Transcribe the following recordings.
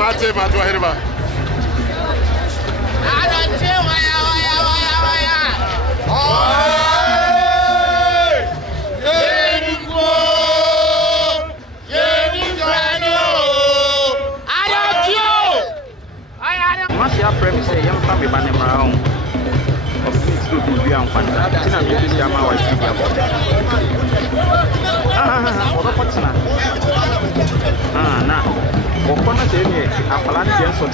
Mate Matua Herba. Masia premise say young family banner around. Of this group will be on fun. Tina me this yama was here. What what's na? Na. What corner say me? Apalan Jensen.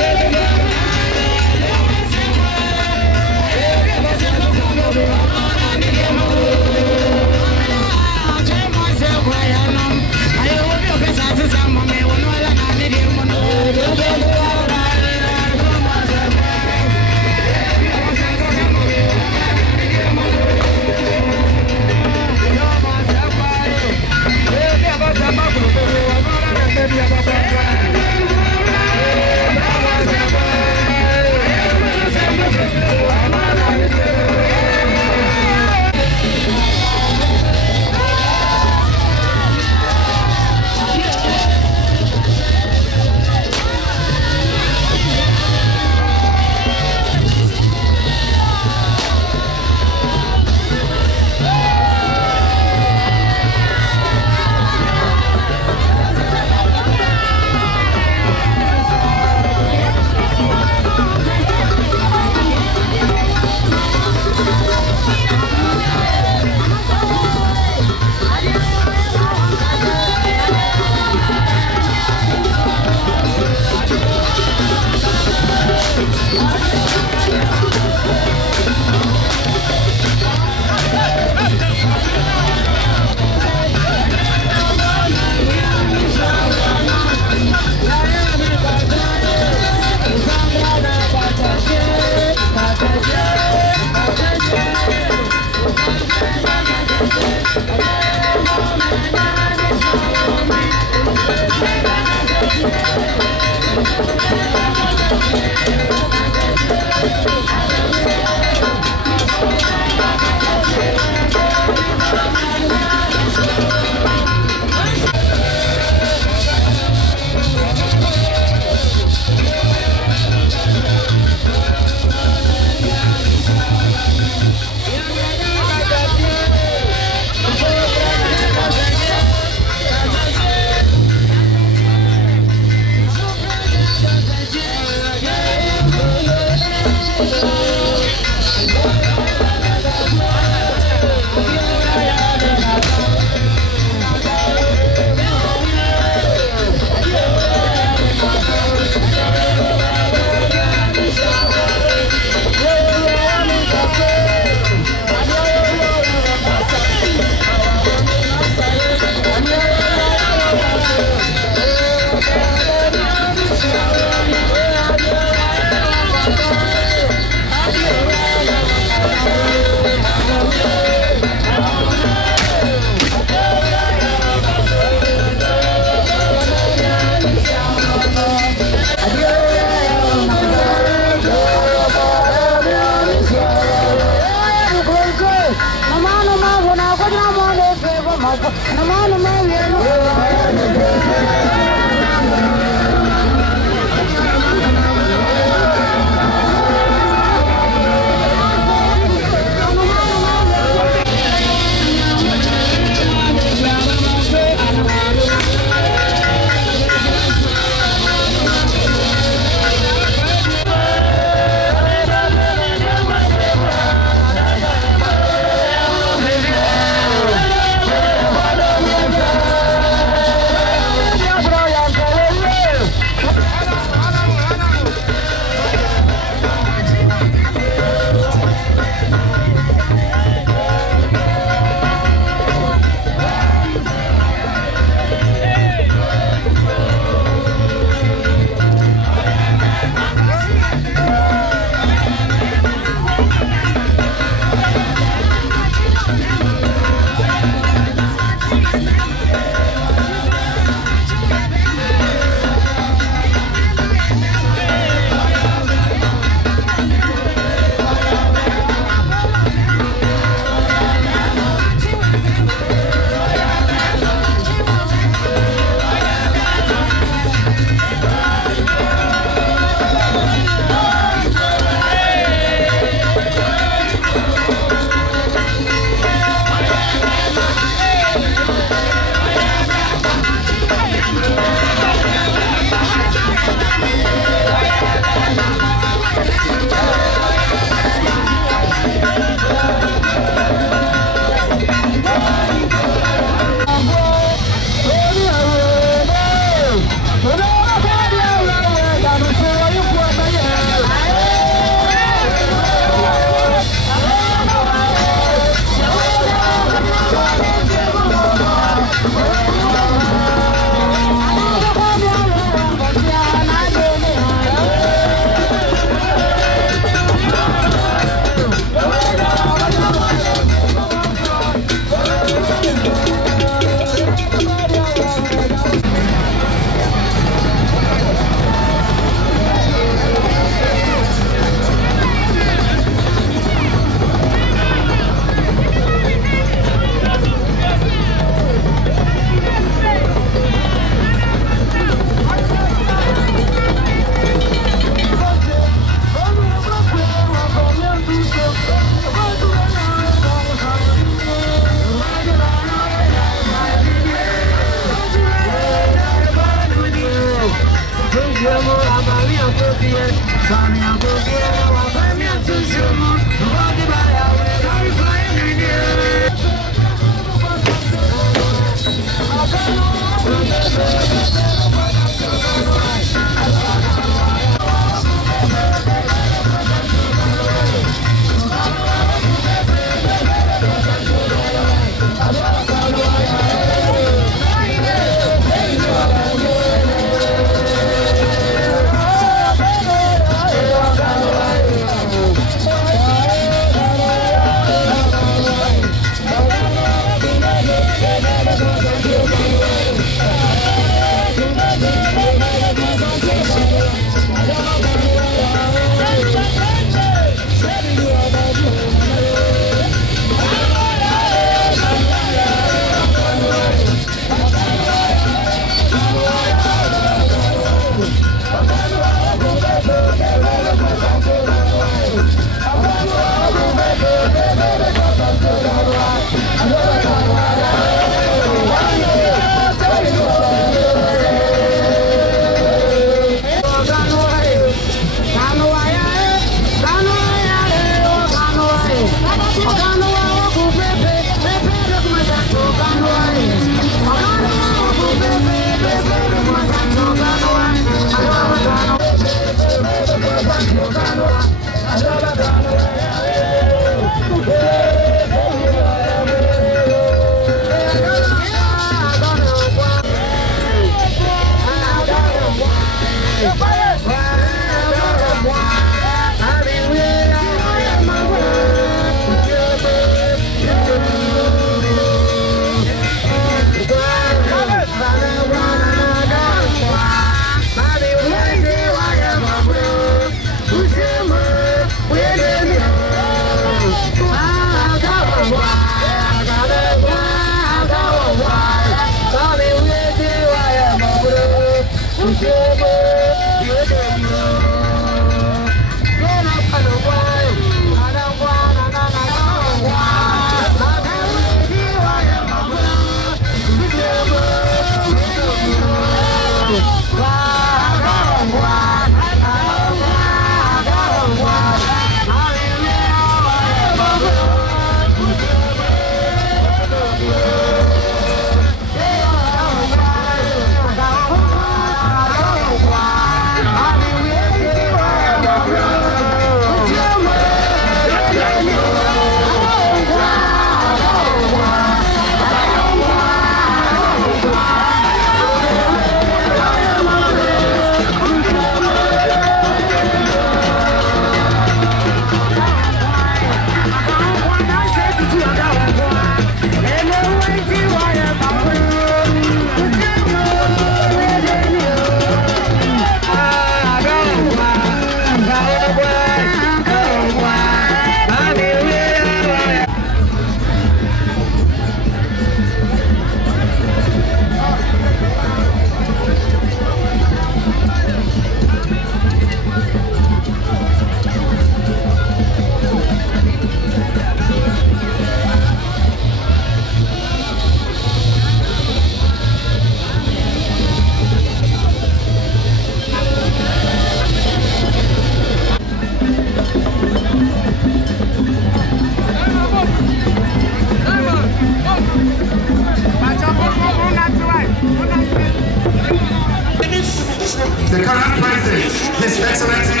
the current president, His Excellency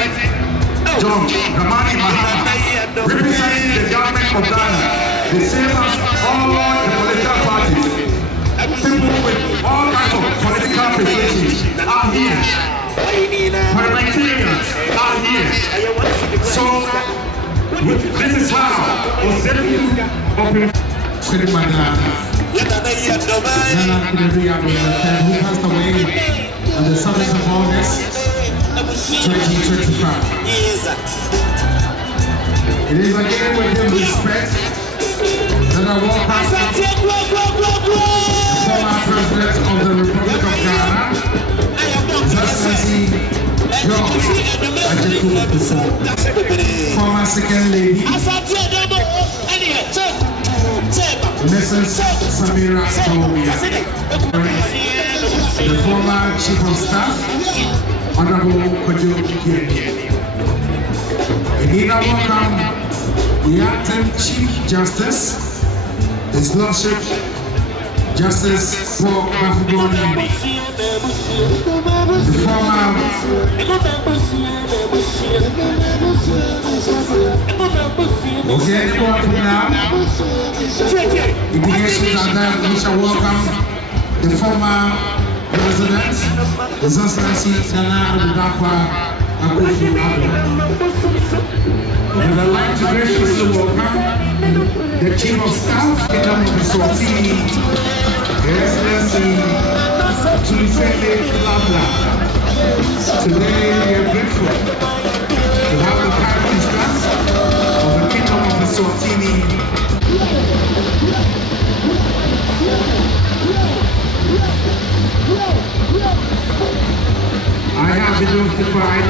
John Dramani Mahama, representing the government of Ghana, the same as all the political parties, people with all kinds of political persuasions are here. Parliamentarians are here. So, this is how who passed away on the 7th of August 2025. It is again with due respect that I welcome the former President of the Republic of Ghana, His Excellency John former Second Lady, Mrs. Samira Bawumia, the former Chief of Staff, Honorable Kojo Yiadom. Again, I welcome the acting Chief Justice, His Lordship Justice Paul Bafugoni, the former okay, anyone from now? Indications are there. We shall welcome the former President, His Excellency Nana Adudakwa Akufo-Addo. And I'd like to graciously welcome the Chief of Staff, Yiadom of the Doteyie, His Excellency Doteyie Blabla. Today we are grateful to have the Prime Minister of the Kingdom of the Doteyie. I have been notified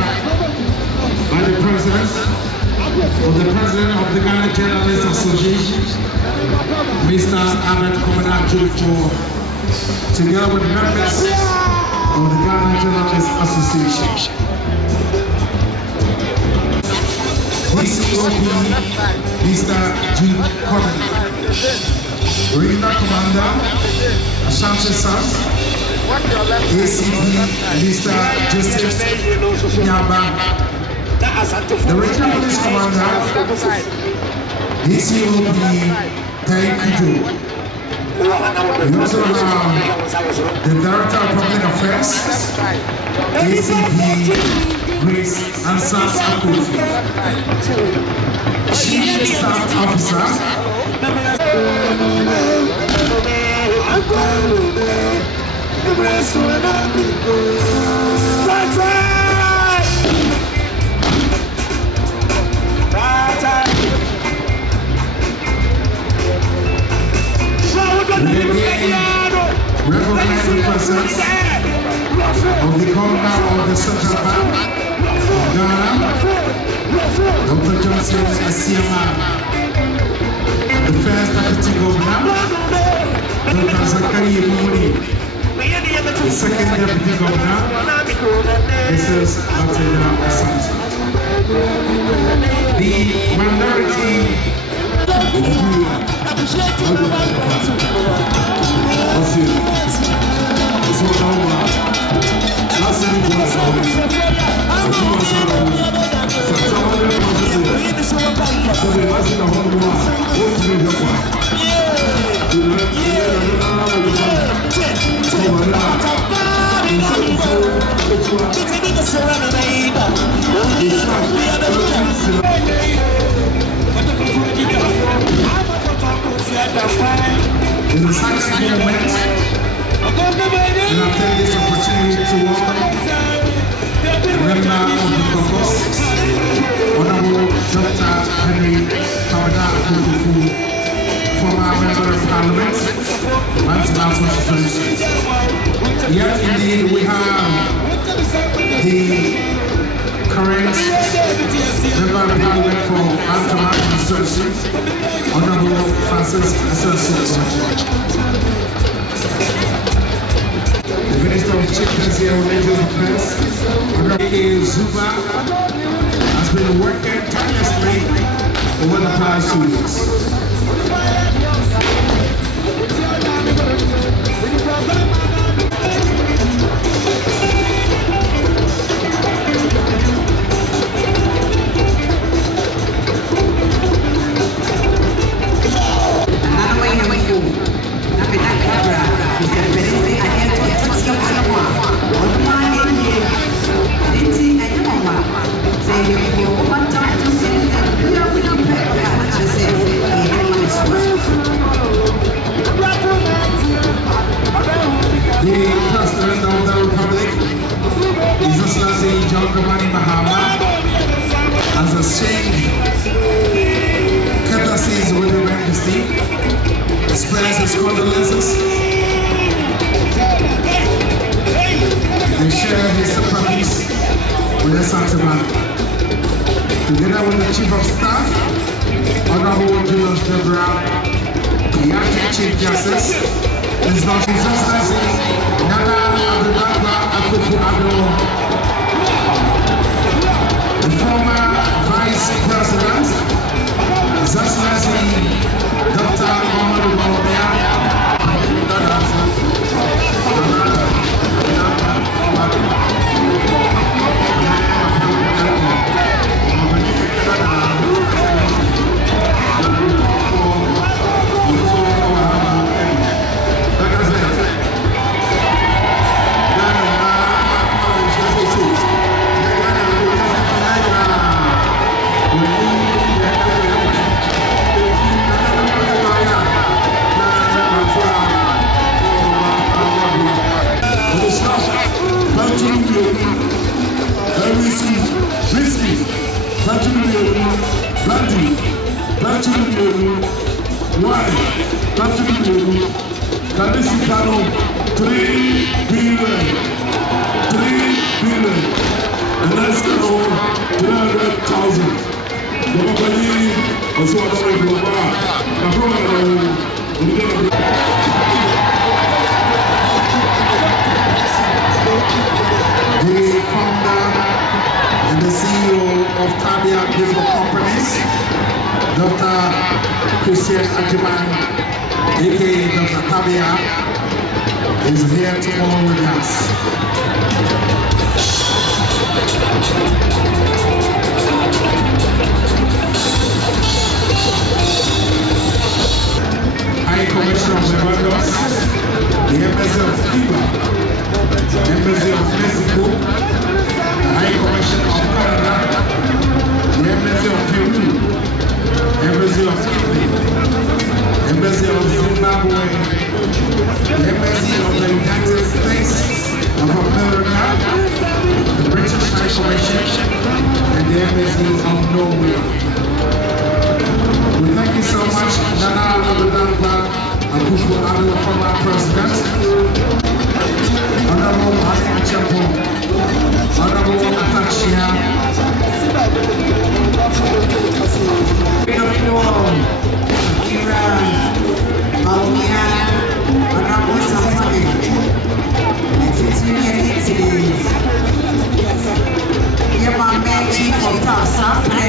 by the President of the Ghana Journalists Association, Mr. Konadu, together with members of the Ghana Journalists Association. DCOP, Mr. Konadu, Regional Commander, Ashanti South, ACP, Mr. Joseph Nyaba, the Regional Police Commander, DCOP, Doteyie. We also have the Director of Public Affairs, ACP, Grace Ansas Akufo, Chief Staff Officer, recognizing the presence of the Governor of the Central Bank of Ghana, Dr. Johnson Asiama, the first Deputy Governor, Dr. Zakaria Mouni, the second Deputy Governor, Mrs. Matilda Asante. The minority in the silent moment, and I'll take this opportunity to welcome the member of the caucus, Honorable Dr. Henry Kawada Akufo, former member of Parliament, Mantimal constituency. Yet indeed we have the current member of Parliament for Mantimal constituency, Honorable Francis Asensio. The Minister of Chieftaincy and Religious Affairs, Doteyie Zuba, has been working tirelessly over the past 2 years. Wakamani Mahama has exchanged courtesies with Her Majesty, express his condolences. They share his sympathies with the Santaman. Together with the Chief of Staff, Honorable Julius Debra, the Acting Chief Justice, His Lordship His Excellency Nana Abdullah Akufo-Addo, the former Vice President, His Excellency Dr. Konadu, the founder and the CEO of Tabia Group of Companies, Dr. Christian Ajiman, aka Dr. Tabia, is here tomorrow with us. High Commissioner of Barbados, the Embassy of Cuba, the Embassy of Mexico, the High Commissioner of Canada, the Embassy of Peru, the Embassy of Italy, the Embassy of Zimbabwe, the Embassy of the United States of America, the British High Commission, and the Embassy of Norway. We thank you so much, Nana Abdullah Akufo-Addo, former president, Honorable Ali Achepo, Honorable Atachia, Iran, Maumia, Honorable Safari, Italy, Yamame, Chief of Staff, Sapre.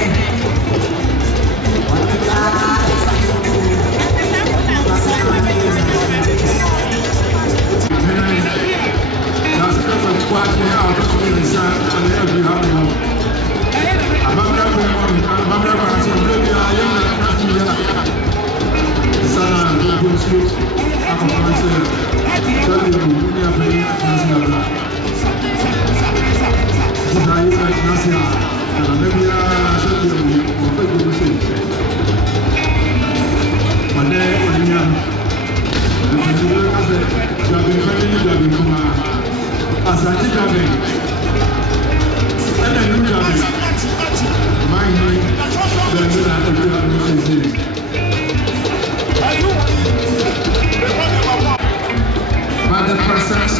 Madam President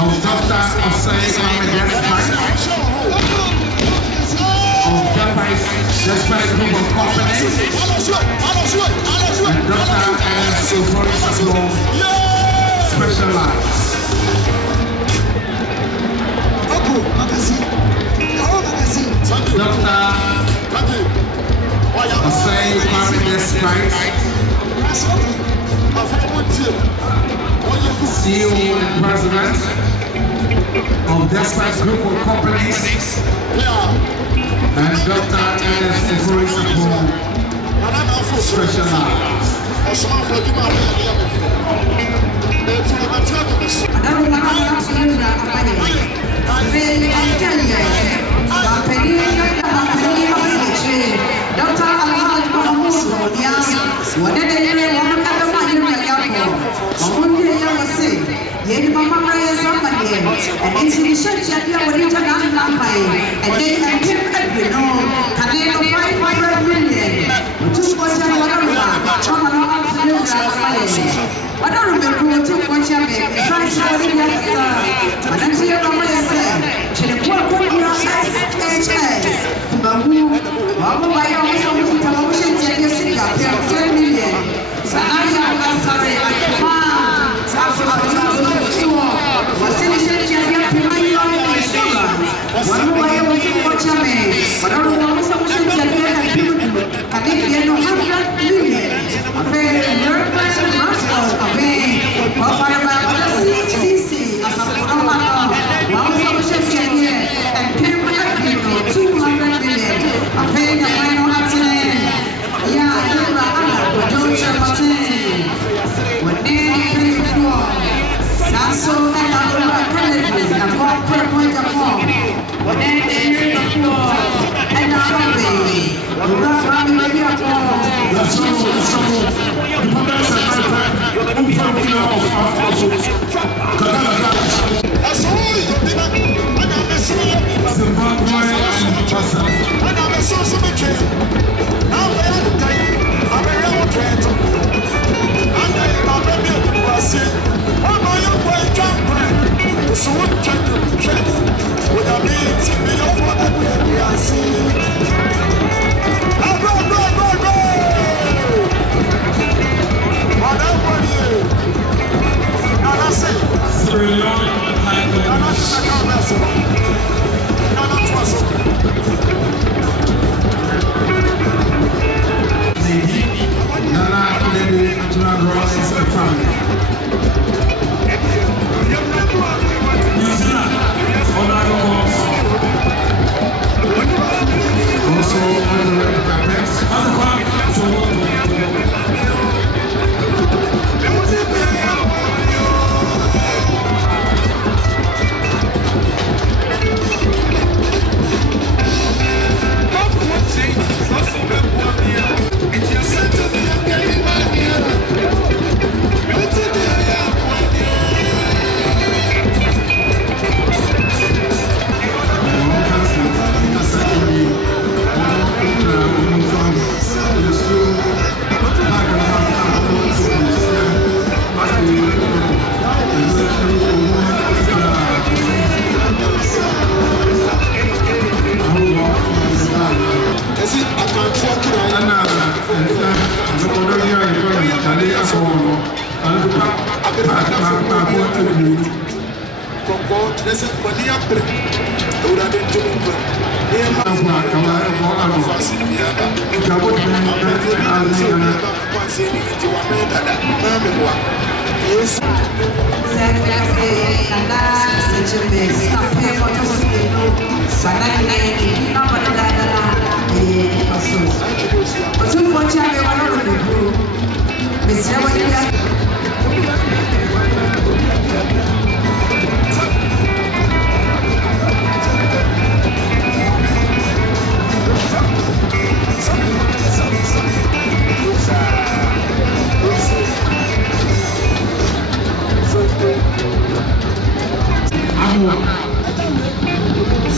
of Dr. Osei of Despite Group of Companies and Dr. N.S. Specialized. Dr. Osei CEO and President of Despite Group of Companies and Dr. N.S. Specialized. Yeni mama kaya somebody and initiation Champion Winter Lampai, and they came every no, Canelo 500 million, 2 for Chamarama, I don't remember 2 for Champion, trying to say, but I'm here on my side, to the poor SHS, Babu, Babu, I also want to television take your seat up, 10 million. So I am sorry, I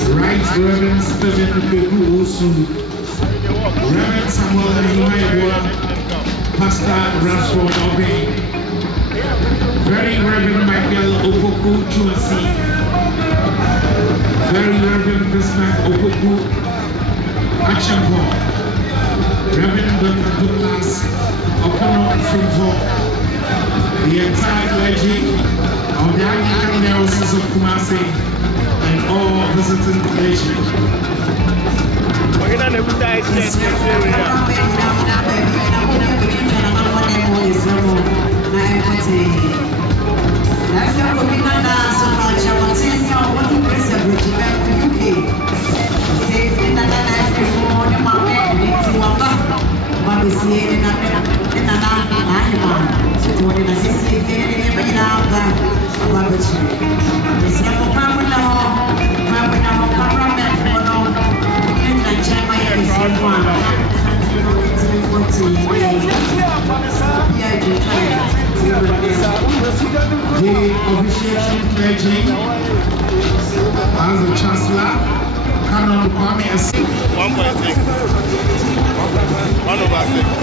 Right Reverend Stephen Osu, Reverend Samuel Imaibua, Pastor Rashford Obi, Very Reverend Michael Opoku Chuasi, Very Reverend Bismarck Opoku Achampo, Reverend Dr. Douglas Okono Funfo, the entire clergy of the Anglican Diocese of Kumasi, and all visiting clergy. We're going to put that The officiating clergy Chancellor, Konadu Kwame Esi. 1.6. 1/6.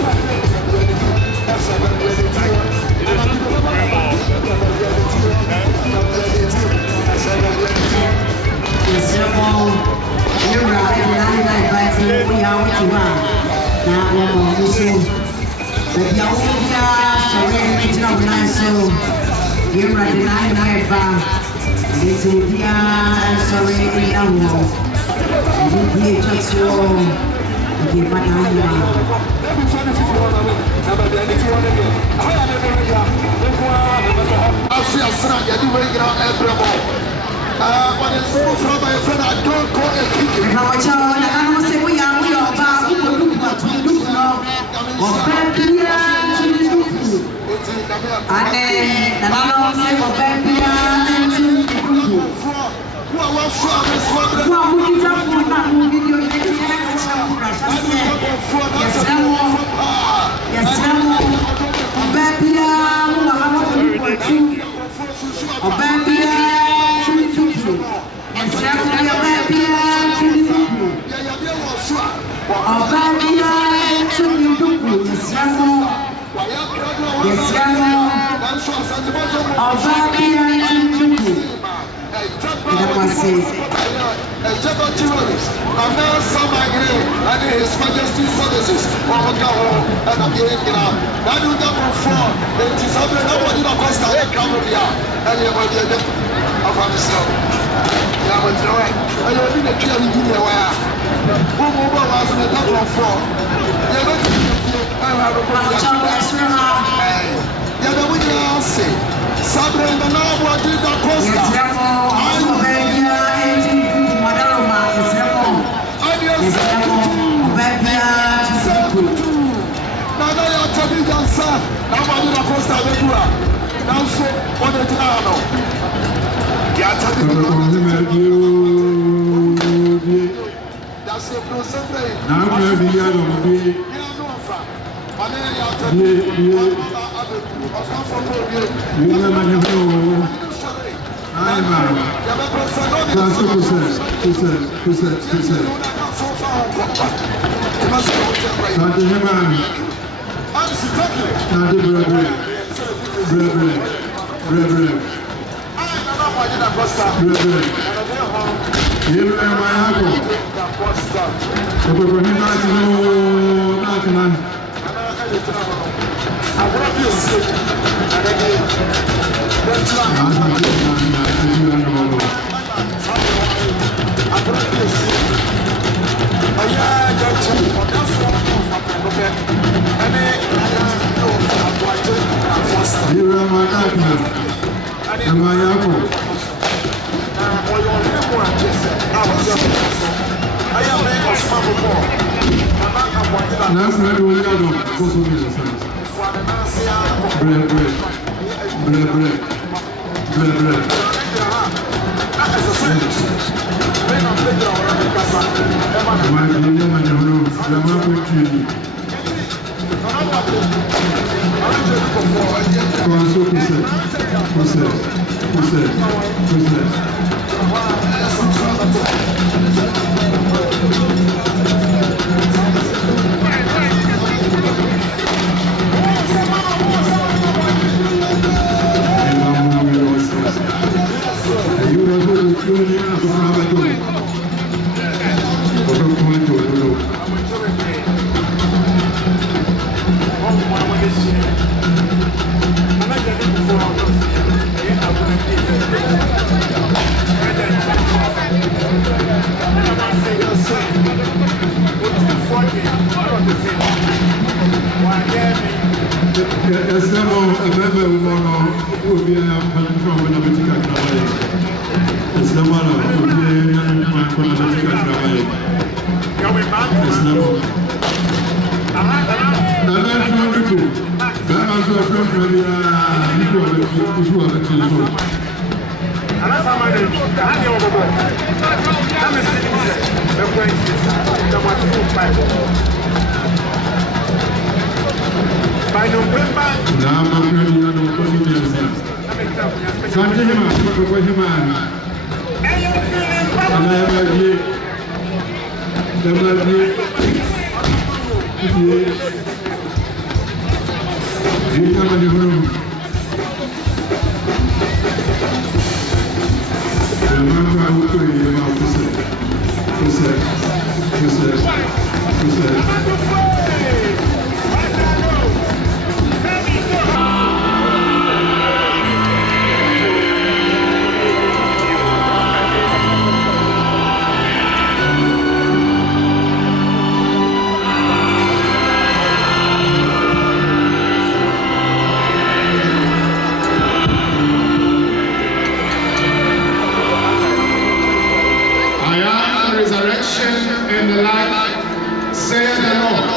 And the life, saith the Lord.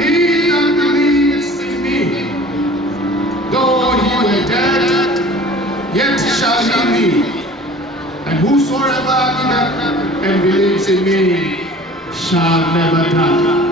He that believes in me, though he were dead, yet shall he live. And whosoever liveth and believes in me shall never die.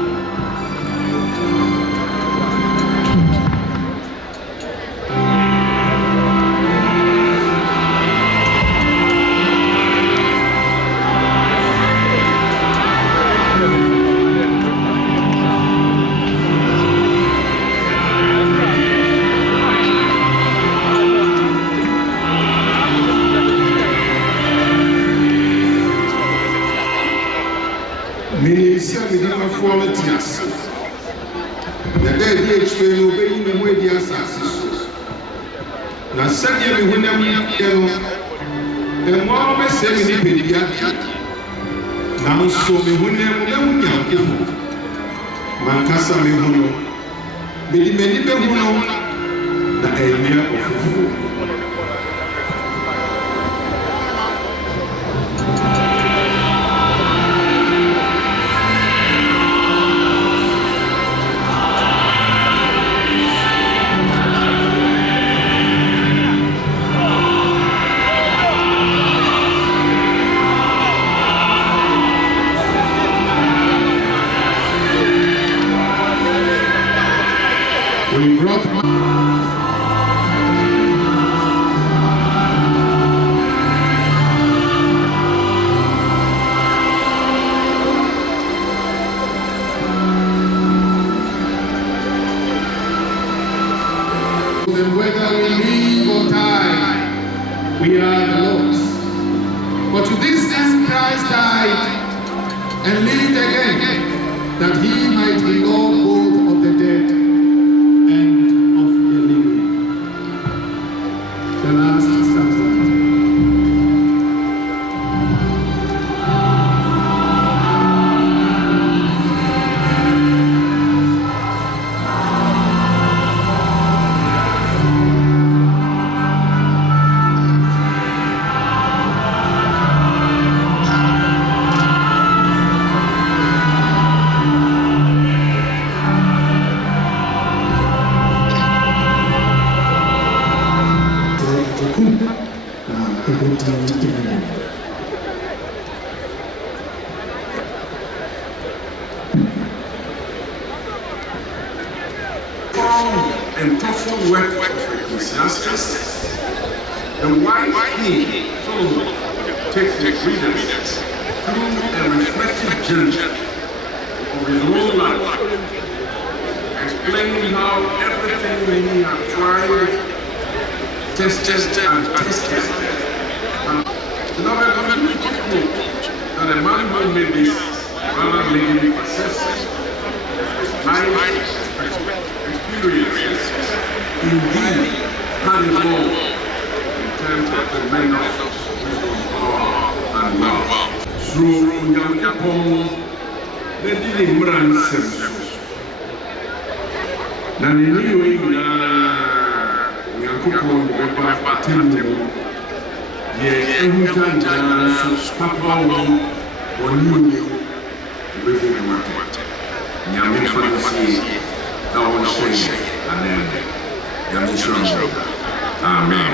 Na sɛdeɛ me honam yɛ no ɛmmoa bɛsɛ me ne pɛdiya nanso me honam bɛhu nyankefo mankasa me ho no mede m'ani bɛhu no na ɛnyɛ ɔfoforɔ. Whether we live or die, we are the Lord's. But to this end Christ died and lived again, that he might be Lord both of the dead and of the living. The last stanza. And thoughtful work of Ecclesiastes, the wise king Solomon takes his readers through a reflective journey of his own life, explaining how everything he had tried, tested, and tasted. Beloved, we take note that the man who made this rather lengthy assessment life experiences indeed had it all in terms of tremendous wisdom, power, and love. Through Yankapon, the deliverance. Na nini wina Yankapon beba patemu ye ehutanja papa woni bebo mate. Nyame fancy na on shey amen. Nyame shiro. Amen.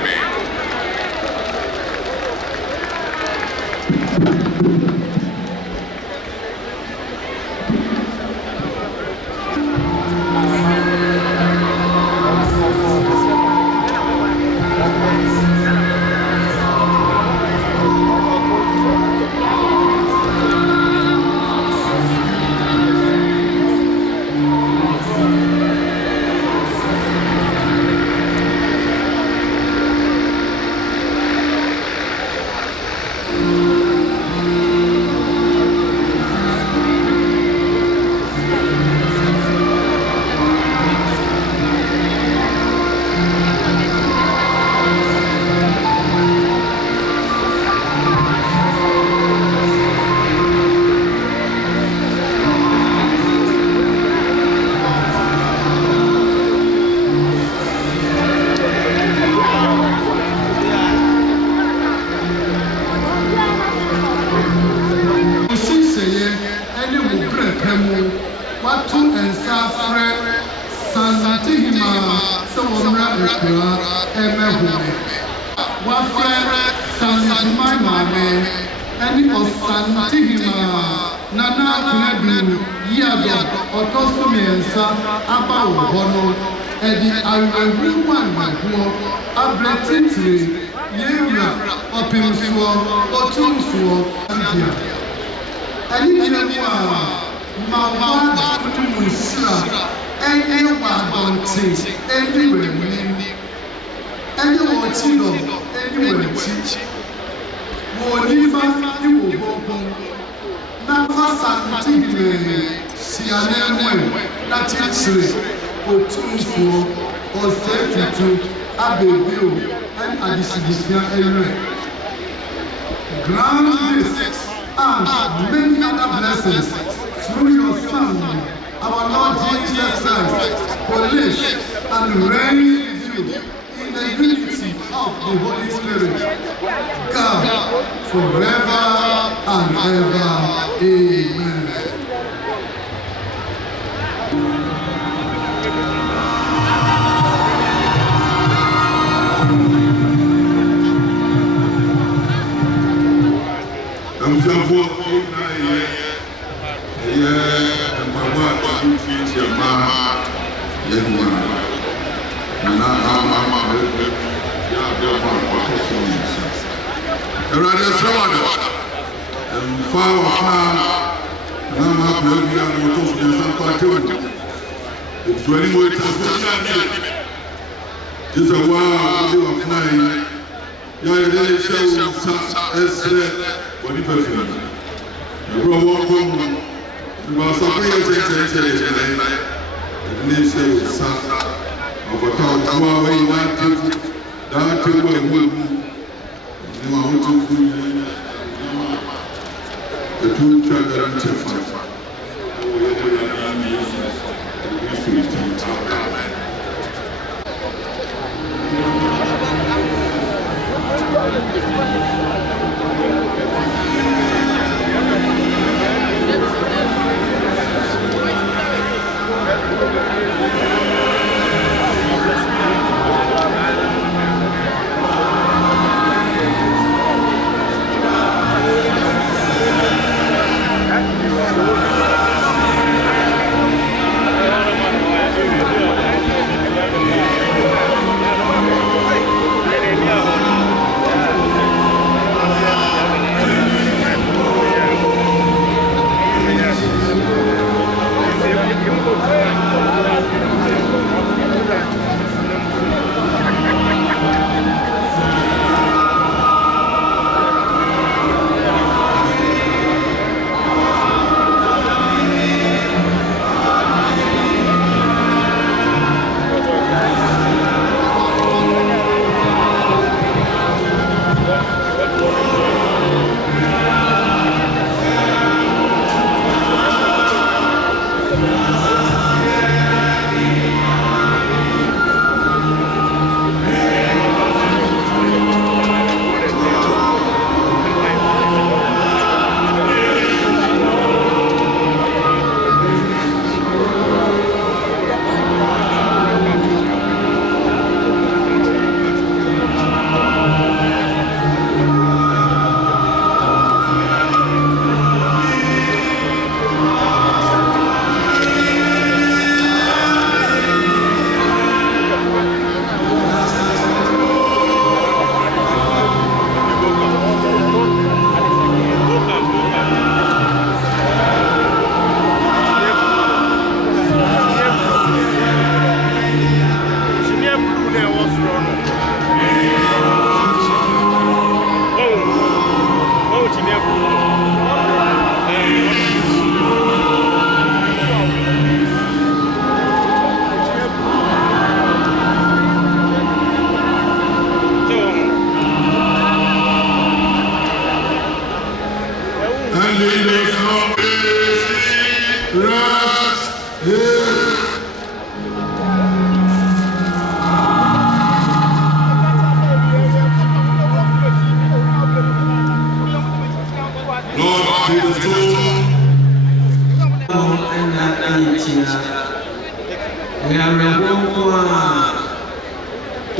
Bumi. Wafre Sanjumai Mame, any of Santihima, Nana Konadu, Yiadom, Otosumiensa, Abao Bono, Eddie Everyone Maguo, Abretitri, Yera, Opimsuo, Otumsuo, India. Any Jewa, Mawada, Musra, any Wadonti, anywhere. Any one tilo, anywhere teach. Wonifa, you will go. Nafa Santini, Sianemwe, Natin Otunfo, or 32, Abbeville, and Addition Area. Grant this and many other blessings through your Son, our Lord Jesus Christ, police and reign with you. The unity of the Holy Spirit, God, forever and ever. Amen. Just a while, you are flying. You are really showing what you feel. You go walk home. You are suffering and say, of a town, you are where you want to. That you will move. You are to the two children and children.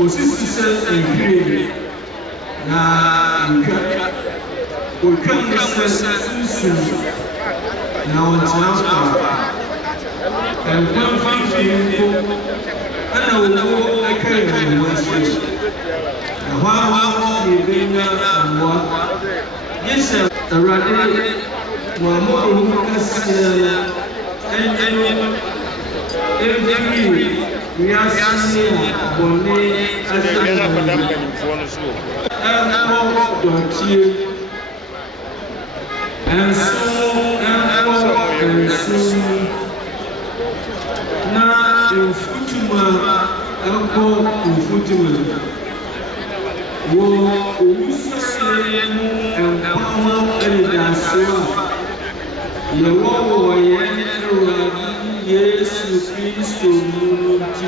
Osisi sɛ nhwiren na otwam ne sɛ sunsun na ɔntena fa nkwa mfimfini mpo ɛna owuo atwa yɛn ho ahyia na hɔ ara na yɛbɛnya mmoa gye sɛ Awurade wɔ amɔbɔmu kɛseɛ ɛmfiri wiase a bɔne ahyɛ ɛnkɔ dɔteɛ ɛnso na mfutuma ɛnkɔ mfutuma wɔ owusie mu nkwa ho anidasoɔ a yɛwɔ wɔ yɛn Awurade Yesu Kristo mu no nti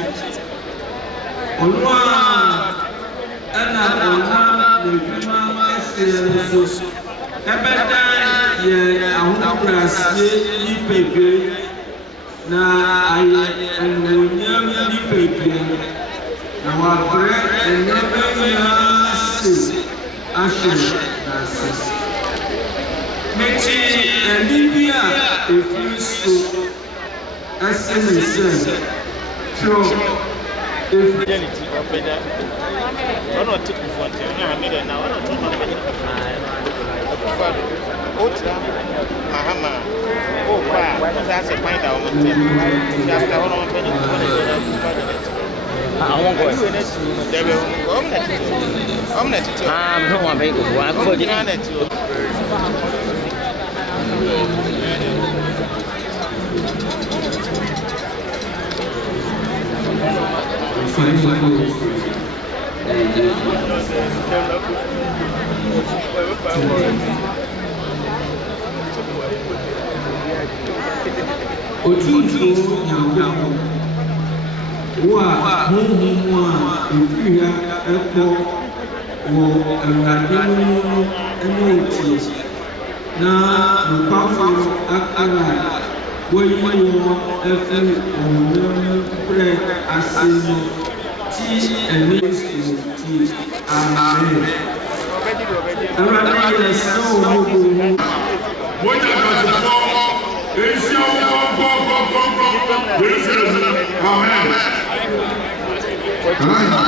ɔno a ɛna ɔnam n'adwuma kɛseɛ no so ɛbɛdan yɛn ahobrɛaseɛ nipadua na ayɛ animuonyam nipadua na wabrɛ nneɛma nyinaa ase ahyɛ n'ase. Meti ani bi a efiri so ɛsɛ ne sɛ twerɛ efiri. Mahama, oh, that's a find out. Just I won't go. I'm not going to Otutu nyawo wa honhom a efiri ha ɛkɔ wɔ Awurade mu ɛne otie na nkwafo akara wɔyi wɔn afiri ɔhonam brɛ ase no ti ɛne Kristo ti amen. Awurade yɛ sɛ wɔn ho mu. Amen.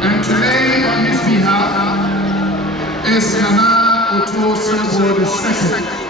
And today, on his behalf, Miss Nana Otuo Senebo II.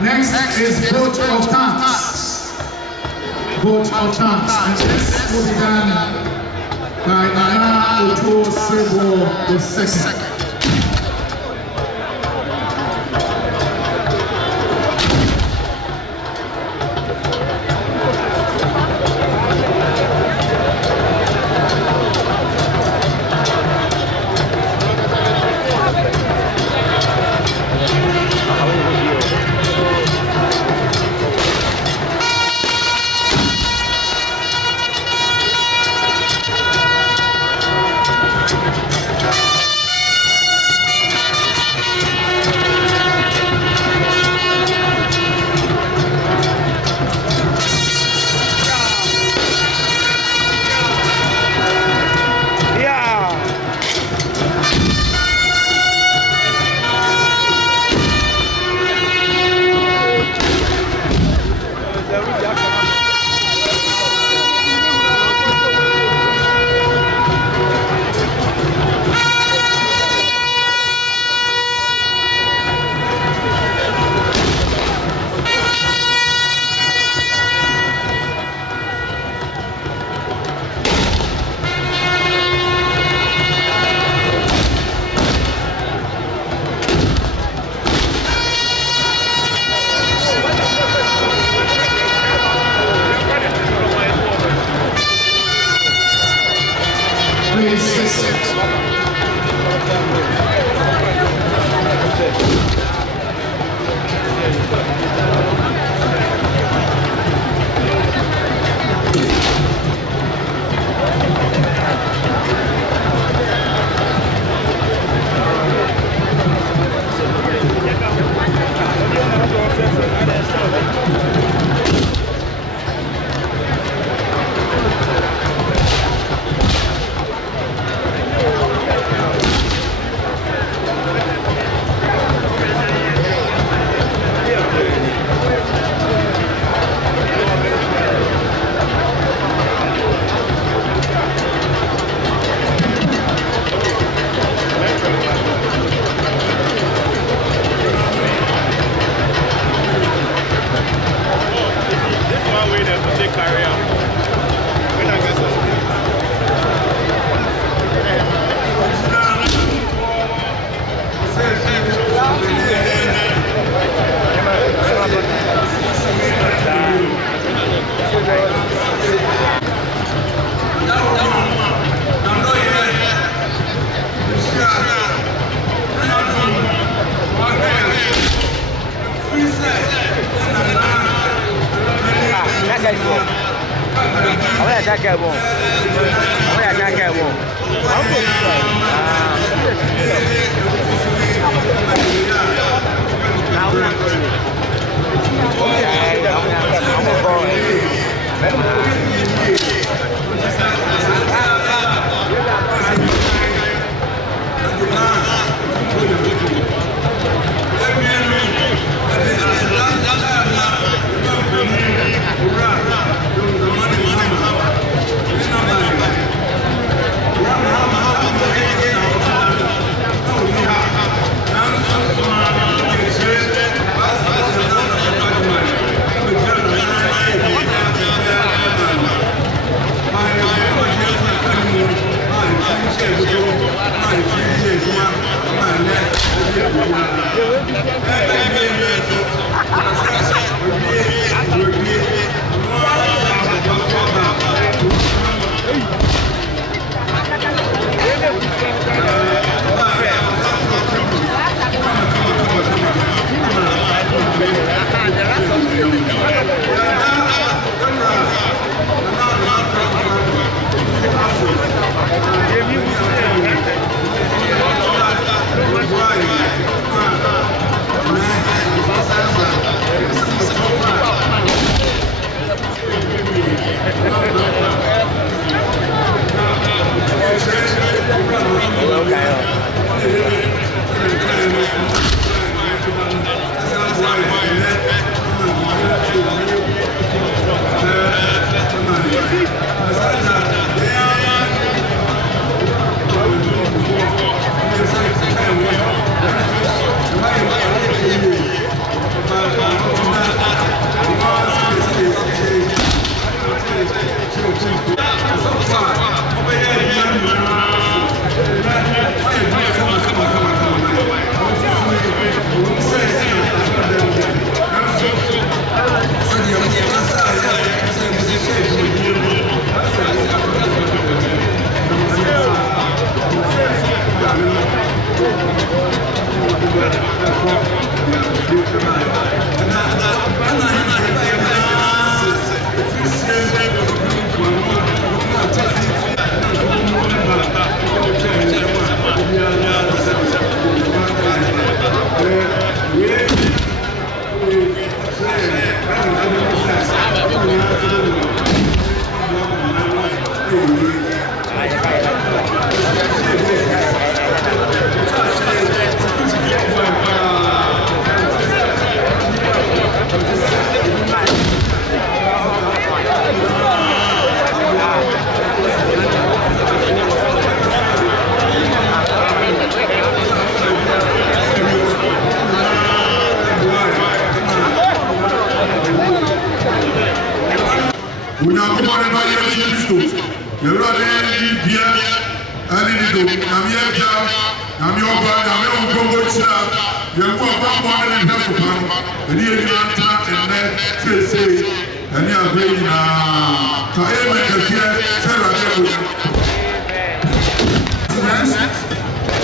Next is vote of thanks. Vote of thanks. And this will be done by Anna Oto Sebo II.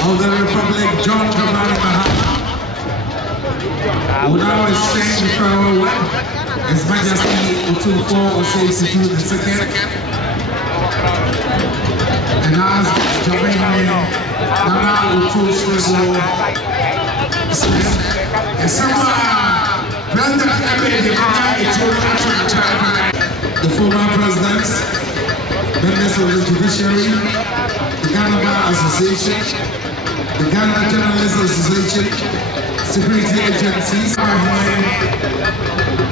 Of the Republic, John Dramani Mahama, who now is staying farewell His Majesty Otufo Osei II. And as Jamaican Nana Otufo the former presidents, members of the judiciary, the Ghana Bar Association, the Ghana Journalists Association, security agencies,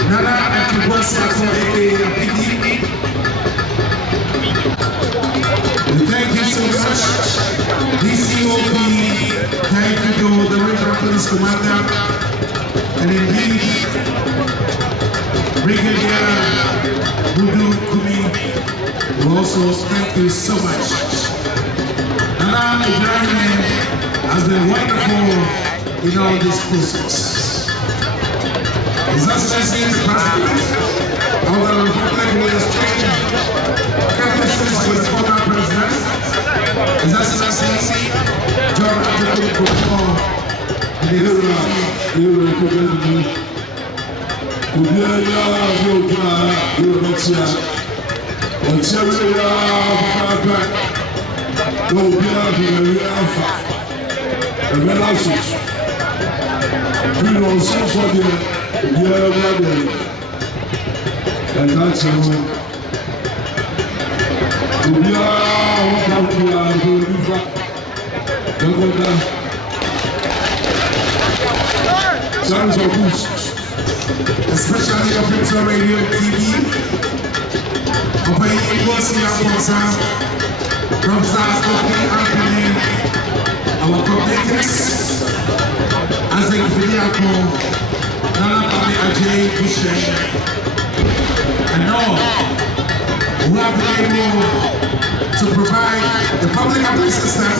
Nana Akiwasa aka PD. We thank you so much, DCOP, thank you, the Regional Police Commander, and indeed, Brigadier Budu Kumi, we also thank you so much. Nana Ibrahim has been wonderful in all this process. His Excellency the President of the Republic will exchange courtesies with former presidents. His Excellency John Adjei and the Hero. wɔkyia ɔkyia wiaa papaapa na obiara de na wia afa ɛbɛla so firi ɔnsɔfo deɛ obiara wura deɛ ɛka kyerɛ ho obiara wɔka biara nso nifa ɛkɔda sounds of boost, especially up into radio TV. Open your sponsor, Professor Anthony, our commentators, as a video, Nana Ajay Kushe, and all who have been able to provide the public address system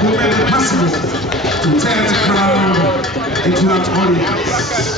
who made it possible to turn the crowd into an audience.